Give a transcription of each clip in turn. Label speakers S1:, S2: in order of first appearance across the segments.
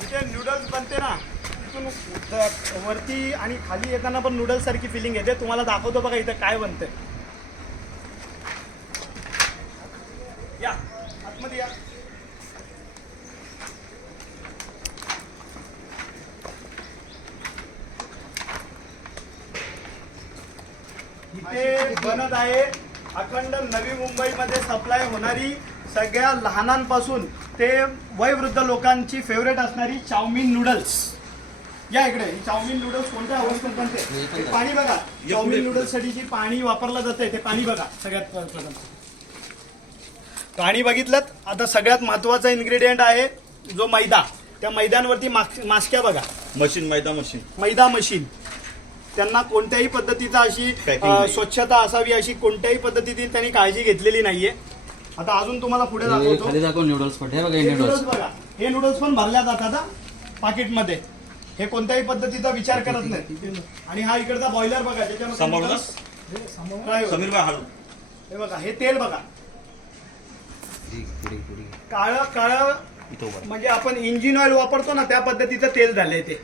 S1: जिथे नूडल्स बनते ना तिथून वरती आणि खाली येताना पण नूडल्स सारखी फिलिंग येते. तुम्हाला दाखवतो बघा इथं काय बनते या आतमध्ये या. इथे बनत आहे अखंड नवी मुंबईमध्ये सप्लाय होणारी सगळ्या लहानांपासून ते वयवृद्ध लोकांची फेवरेट असणारी चाऊमिन नूडल्स या इकडे ही चाऊमिन नूडल्स कोणत्या अवस्थेत बनते हे पाणी बघा. चाऊमिन नूडल्ससाठी जे पाणी वापरलं जाते ते पाणी बघा सगळ्यात प्रथम. पाणी बघितलं आता सगळ्यात महत्त्वाचा इन्ग्रेडियंट आहे जो मैदा. त्या मैद्यांवरती मास- मास्क्या बघा.
S2: मशीन मैदा मशीन.
S1: मैदा मशीन. त्यांना कोणत्याही पद्धतीचा अशी. स्वच्छता असावी अशी कोणत्याही पद्धतीची त्यांनी काळजी घेतलेली नाहीये. आता अजून तुम्हाला पुढे
S3: हे
S1: दाखवतो.
S3: खाली दाखव नूडल्स पट हे बघा हे नूडल्स
S1: नूडल्स बघा. हे नूडल्स पण भरल्या जातात हा, पाकिटमध्ये हे कोणत्याही पद्धतीचा विचार करत नाही. आणि हा इकडचा बॉयलर बघा ज्याच्यामध्ये
S2: समोर ना?
S1: noodles fry होतात.
S2: समीर भाई हळू
S1: हे बघा हे तेल बघा. काळं काळं
S2: इथं उभा
S1: म्हणजे आपण इंजिन ऑइल वापरतो ना त्या पद्धतीचं तेल झालंय ते.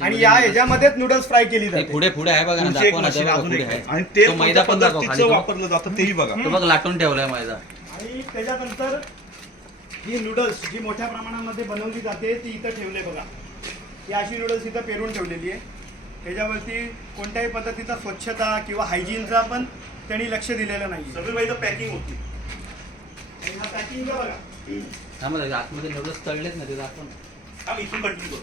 S3: आणि
S1: या ह्याच्यामध्येच नूडल्स फ्राय केली
S3: हे
S1: जाते.
S3: पुढे पुढे आहे बघा ना
S2: तुमची एक
S3: दाखव ना
S2: मशीन
S3: ते बघा,
S2: अजून
S3: पुढे
S2: एक आहे.
S3: आहे.
S2: आणि ते
S3: तो मैदा पण दाखव खाली
S2: पद्धतीचं
S3: तो.
S2: वापरलं जातं तेही बघा.
S3: तो बघ लाटून ठेवलाय मैदा.
S1: आणि त्याच्यानंतर ही नूडल्स जी मोठ्या प्रमाणामध्ये बनवली जाते ती इथं ठेवले बघा. ही अशी नूडल्स इथं पेरून ठेवलेली आहे. त्याच्यावरती कोणत्याही पद्धतीचा स्वच्छता किंवा हायजीनचा पण त्यांनी लक्ष दिलेलं नाही
S2: समीर भाई पॅकिंग होती.
S1: आणि हा पॅकिंगचा बघा.
S3: आतमध्ये नूडल्स तळलेत ना ते दाखव ना.
S2: आम्ही इथून कंटिन्यू करू.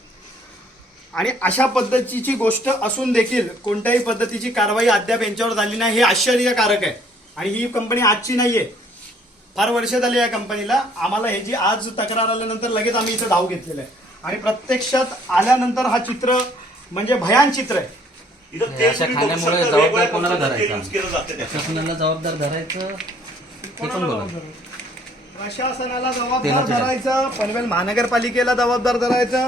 S1: आणि अशा पद्धतीची गोष्ट असून देखील कोणत्याही पद्धतीची कारवाई अद्याप यांच्यावर झाली नाही. हे आश्चर्यकारक आहे. आणि ही कंपनी आजची नाहीये. फार वर्ष झाली या कंपनीला. आम्हाला हे जी आज तक्रार आल्यानंतर लगेच आम्ही इथं धाव घेतलेलं आहे. आणि प्रत्यक्षात आल्यानंतर हा चित्र म्हणजे भयान चित्र आहे.
S2: इथं
S3: हे
S2: तेल
S3: अशा
S2: तुम्ही बघू
S3: खाण्यामुळे
S2: शकता,
S3: जबाबदार
S2: वेगवेगळ्या
S3: कोणाला धरायचं?
S2: use केलं जातं त्याच्यात.
S3: प्रशासनाला जबाबदार धरायचं? ते पण
S1: प्रशासनाला जबाबदार धरायचं. पनवेल महानगरपालिकेला जबाबदार धरायचं.